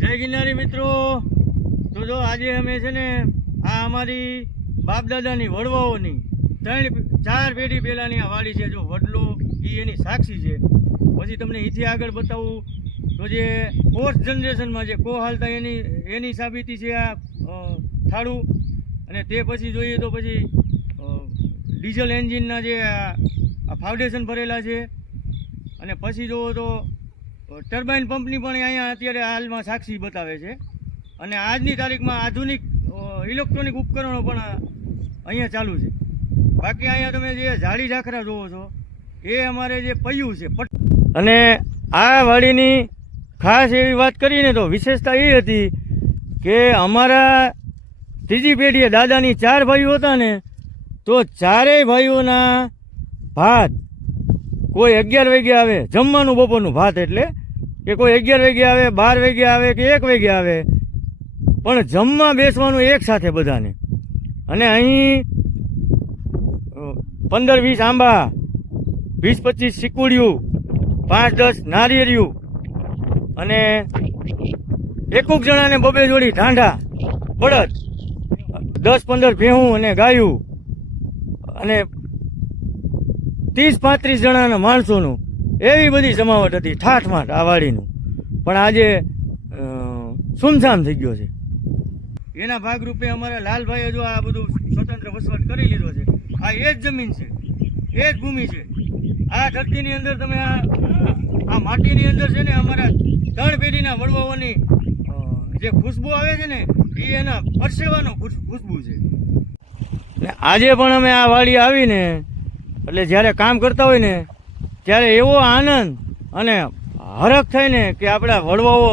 જય ગિરનારી મિત્રો, તો જો આજે અમે છે ને આ અમારી બાપ દાદાની વડવાઓની 3-4 પેઢી પહેલાંની આ વાડી છે. જો વડલો એ એની સાક્ષી છે. પછી તમને અહીંથી આગળ બતાવું તો જે ફોર્થ જનરેશનમાં જે કો હાલતા એની સાબિતી છે આ થાળું. અને તે પછી જોઈએ તો પછી ડીઝલ એન્જિનના જે આ ફાઉન્ડેશન ભરેલા છે. અને પછી જુઓ તો ટર્બાઇન પંપની પણ અહીંયા અત્યારે હાલમાં સાક્ષી બતાવે છે. અને આજની તારીખમાં આધુનિક ઇલેક્ટ્રોનિક ઉપકરણો પણ અહીંયા ચાલુ છે. બાકી અહીંયા તમે જે ઝાડી ઝાખરા જોવો છો એ અમારે જે પૈયું છે. અને આ વાડીની ખાસ એવી વાત કરીને તો વિશેષતા એ હતી કે અમારા ત્રીજી પેઢીએ દાદાની 4 ભાઈઓ હતા ને, તો 4 ભાઈઓના ભાત કોઈ 11 વાગે આવે જમવાનું, બપોરનું ભાત એટલે કે કોઈ 11 વાગે આવે, 12 વાગે આવે કે 1 વાગે આવે, પણ જમવા બેસવાનું એક સાથે બધાને. અને અહીં 15-20 આંબા, 20-25 સિકુડિયું, 5-10 નારિયેળિયું અને એકુક જણાને 2 જોડી ઢાંઢા બળદ, 10-15 ભેહું અને ગાયું અને 30-35 જણાના માણસોનું એવી બધી જમાવટ હતી ઠાઠમાઠ આ વાડીનું. પણ આજે સુમસામ થઈ ગયો છે. એના ભાગરૂપે અમારા લાલભાઈએ જો આ બધું સ્વતંત્ર વસવાટ કરી લીધો છે. આ એ જ જમીન છે, એ જ ભૂમિ છે. આ ધરતીની અંદર તમે આ માટીની અંદર છે ને અમારા 3 પેઢીના વડવાઓની જે ખુશ્બુ આવે છે ને એ એના પરસેવાનો ખુશ્બુ છે. ને આજે પણ અમે આ વાડી આવીને એટલે જ્યારે કામ કરતા હોય ને ત્યારે એવો આનંદ અને હરખ થાય ને કે આપણા વડવાઓ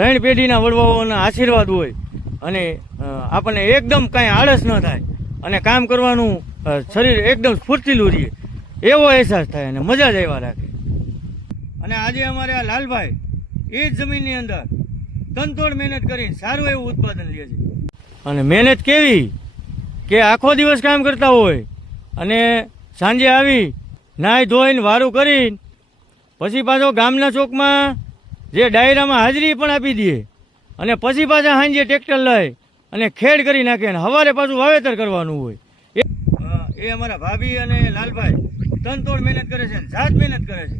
3 પેઢીના વડવાઓના આશીર્વાદ હોય અને આપણને એકદમ કાંઈ આળસ ન થાય અને કામ કરવાનું શરીર એકદમ સ્ફૂર્તિલું રહે એવો અહેસાસ થાય અને મજા જ આવ્યા રાખે. અને આજે અમારે આ લાલભાઈ એ જ જમીનની અંદર તનતોડ મહેનત કરીને સારું એવું ઉત્પાદન લે છે. અને મહેનત કેવી કે આખો દિવસ કામ કરતા હોય અને સાંજે આવી નાહી ધોઈને વારું કરીને પછી પાછો ગામના ચોકમાં જે ડાયરામાં હાજરી પણ આપી દઈએ અને પછી પાછા સાંજે ટ્રેક્ટર લઈ અને ખેડ કરી નાખે અને સવારે પાછું વાવેતર કરવાનું હોય. એ અમારા ભાભી અને લાલભાઈ તનતોડ મહેનત કરે છે, જાત મહેનત કરે છે.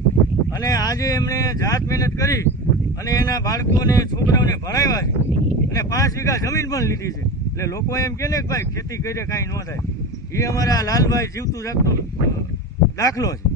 અને આજે એમણે જાત મહેનત કરી અને એના બાળકોને છોકરાઓને ભણાવ્યા છે અને 5 વીઘા જમીન પણ લીધી છે. એટલે લોકો એમ કહે ને કે ભાઈ ખેતી કરીએ કાંઈ ન થાય, એ અમારા લાલભાઈ જીવતું જાગતું દાખલો છે.